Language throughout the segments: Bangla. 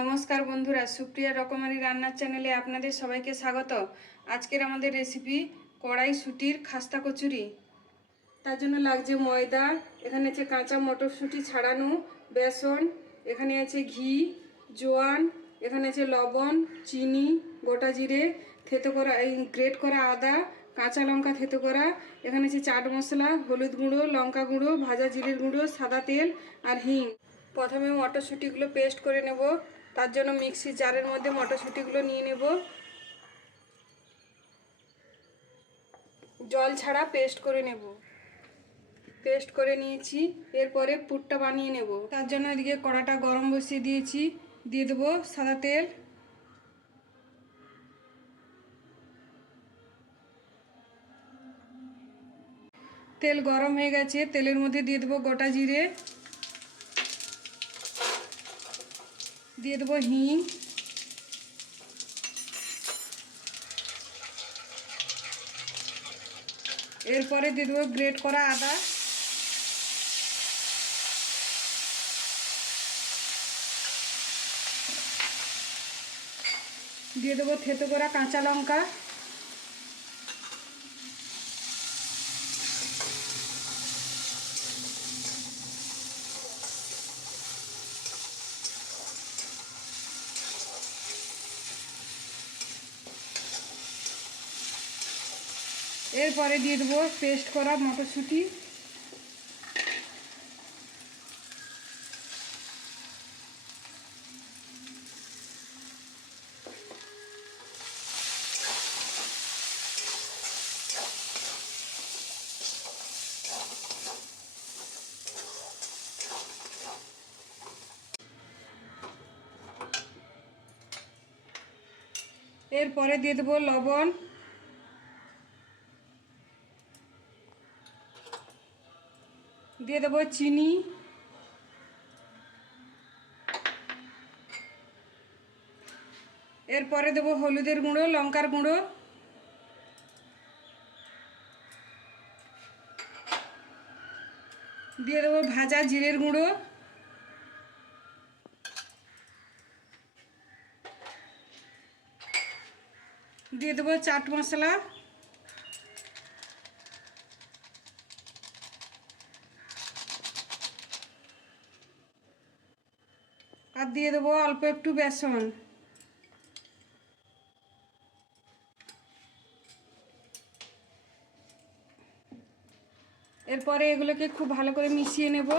নমস্কার বন্ধুরা, সুপ্রিয়া রকমারি রান্নার চ্যানেলে আপনাদের সবাইকে স্বাগত। আজকের আমাদের রেসিপি কড়াইশুঁটির খাস্তা কচুরি। তার জন্য লাগছে ময়দা, এখানে আছে কাঁচা মটরশুঁটি ছাড়ানো, বেসন, এখানে আছে ঘি, জোয়ান, এখানে আছে লবণ, চিনি, গোটা জিরে, থেতো করা গ্রেট করা আদা, কাঁচা লঙ্কা থেতো করা, এখানে আছে চাট মশলা, হলুদ গুঁড়ো, লঙ্কা গুঁড়ো, ভাজা জিরের গুঁড়ো, সাদা তেল আর হিং। প্রথমে মটরশুঁটিগুলো পেস্ট করে নেব। তার জন্য মিক্সি জারের মধ্যে মটরশুঁটিগুলো নিয়ে নেব, জল ছাড়া পেস্ট করে নেব। পেস্ট করে নিয়েছি, এরপরে পুরটা বানিয়ে নেব। তার জন্য এদিকে কড়াটা গরম বসিয়ে দিয়েছি, দিয়ে দেবো সাদা তেল। তেল গরম হয়ে গেছে, তেলের মধ্যে দিয়ে দেবো গোটা জিরে, দিয়ে দেবো হিং, এরপরে দিয়ে দেবো গ্রেট করা আদা, দিয়ে দেবো থেতো করা কাঁচা লঙ্কা, এরপরে দিয়ে দেবো পেস্ট করা মটরশুঁটি, এরপরে দিয়ে দেবো লবণ, দিয়ে দেবো চিনি, এরপরে দেবো হলুদের গুঁড়ো, লঙ্কার গুঁড়ো, দিয়ে দেবো ভাজা জিরের গুঁড়ো, দিয়ে দেবো চাট মশলা, আর দিয়ে দেবো অল্প একটু বেসন। এরপরে এগুলোকে খুব ভালো করে মিশিয়ে নেব।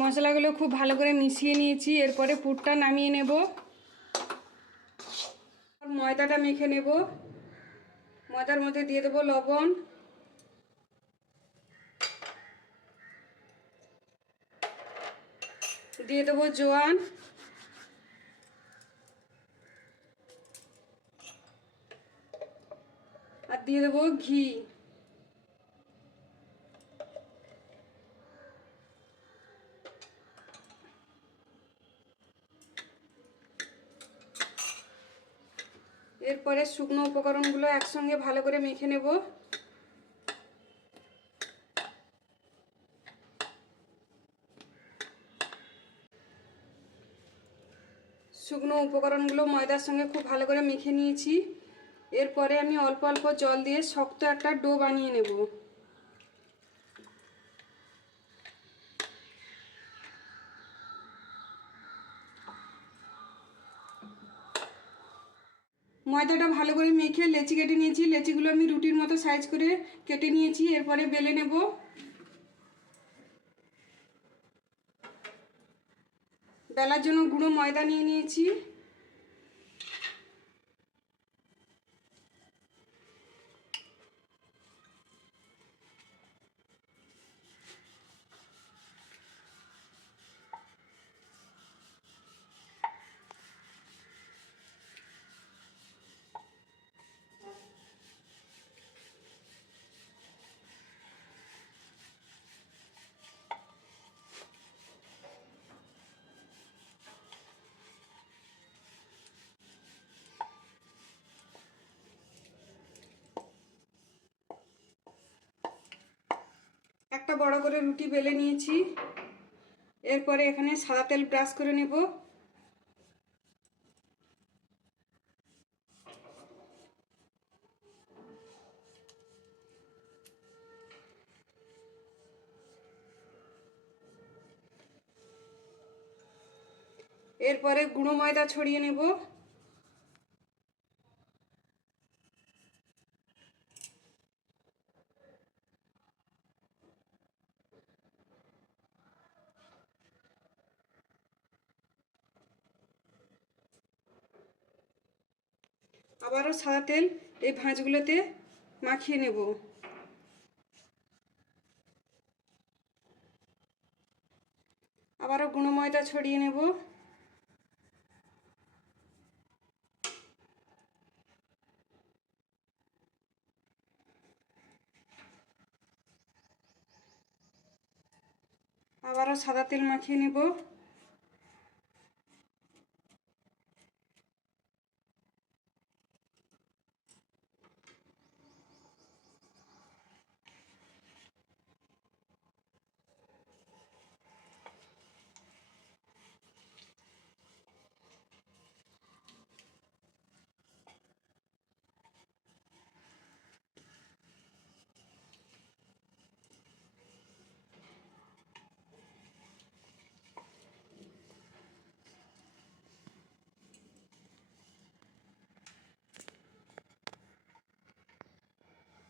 মশলাগুলো খুব ভালো করে মিশিয়ে নিয়েছি, এরপরে পুরটা নামিয়ে নেব। ময়দাটা মেখে নেব। ময়দার মধ্যে দিয়ে দেবো লবণ, দিয়ে দেবো জোয়ান, আর দিয়ে দেবো ঘি। এরপরে শুকনো উপকরণগুলো একসঙ্গে ভালো করে মেখে নেব। শুকনো উপকরণগুলো ময়দার সঙ্গে খুব ভালো করে মেখে নিয়েছি। এরপরে আমি অল্প অল্প জল দিয়ে শক্ত একটা ডো বানিয়ে নেব। ময়দাটা ভালো করে মেখে লেচি কেটে নিয়েছি। লেচিগুলো আমি রুটির মতো সাইজ করে কেটে নিয়েছি। এরপরে বেলে নেব। বেলার জন্য গুঁড়ো ময়দা নিয়ে নিয়েছি। একটা বড় করে রুটি বেলে নিয়েছি। এরপরে এখানে সাদা তেল ব্রাশ করে নেব। এরপরে গুঁড়ো ময়দা ছড়িয়ে নেব। আবারও সাদা তেল এই ভাঁজগুলোতে মাখিয়ে নেব। আবারও গুঁড়ো ময়দা ছড়িয়ে নেব। আবারও সাদা তেল মাখিয়ে নেব।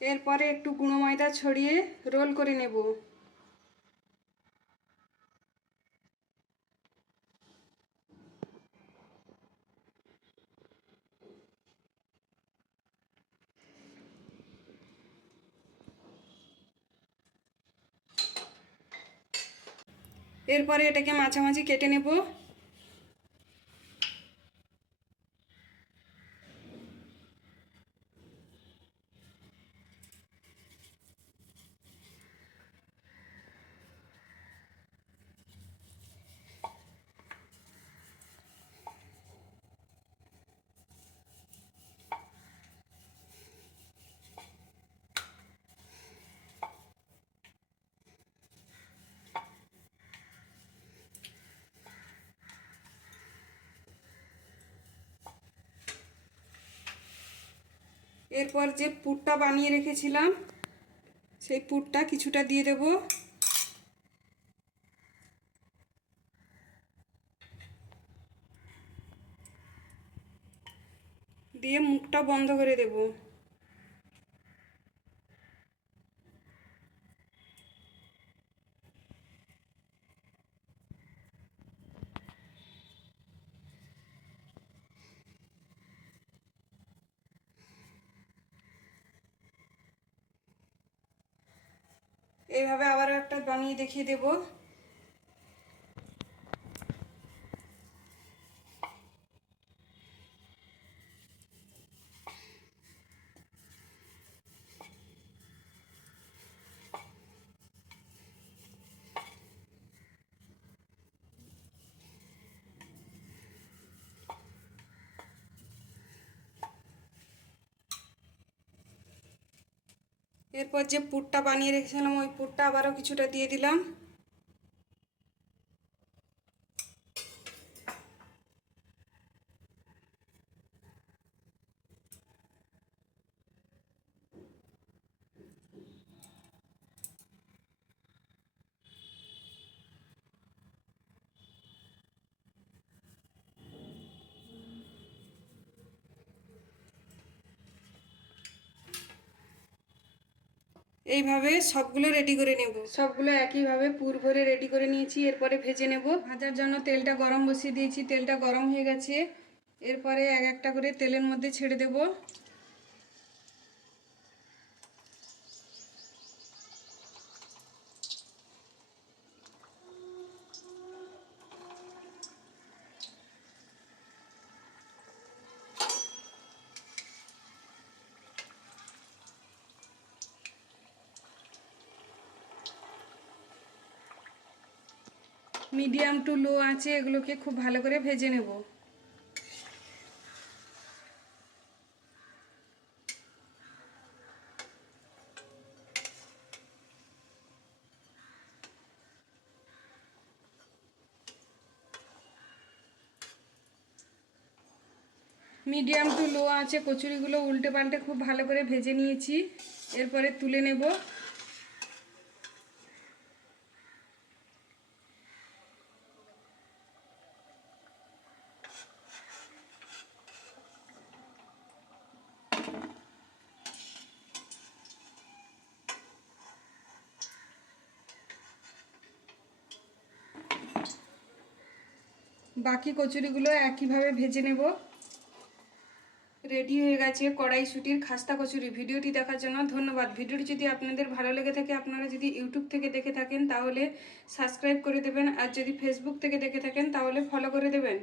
এরপরে একটু গুঁড়ো ময়দা ছড়িয়ে রোল করে নেব। এরপরে এটাকে মাঝামাঝি কেটে নেব। এরপর যে পুরটা বানিয়ে রেখেছিলাম সেই পুরটা কিছুটা দিয়ে দেব। দিয়ে মুখটা বন্ধ করে দেব। এইভাবে আবারও একটা বানিয়ে দেখিয়ে দেব। এরপর যে পুরটা বানিয়ে রেখেছিলাম ওই পুরটা আবারও কিছুটা দিয়ে দিলাম। এইভাবে সবগুলো রেডি করে নেব। সবগুলো একইভাবে পুর ভরে রেডি করে নিয়েছি। এরপরে ভেজে নেব। ভাজার জন্য তেলটা গরম বসিয়ে দিয়েছি। তেলটা গরম হয়ে গেছে। এরপরে এক একটা করে তেলের মধ্যে ছেড়ে দেব। মিডিয়াম টু লো আঁচে এগুলোকে খুব ভালো করে ভেজে নেব। মিডিয়াম টু লো আঁচে কচুরিগুলো উল্টে পাল্টে খুব ভালো করে ভেজে নিয়েছি। এরপরে তুলে নেব। বাকি কচুরিগুলো একইভাবে ভেজে নেব। রেডি হয়ে গেছে কড়াইশুঁটির খাস্তা কচুরি। ভিডিওটি দেখার জন্য ধন্যবাদ। ভিডিওটি যদি আপনাদের ভালো লেগে থাকে, আপনারা যদি ইউটিউব থেকে দেখে থাকেন তাহলে সাবস্ক্রাইব করে দেবেন, আর যদি ফেসবুক থেকে দেখে থাকেন তাহলে ফলো করে দেবেন।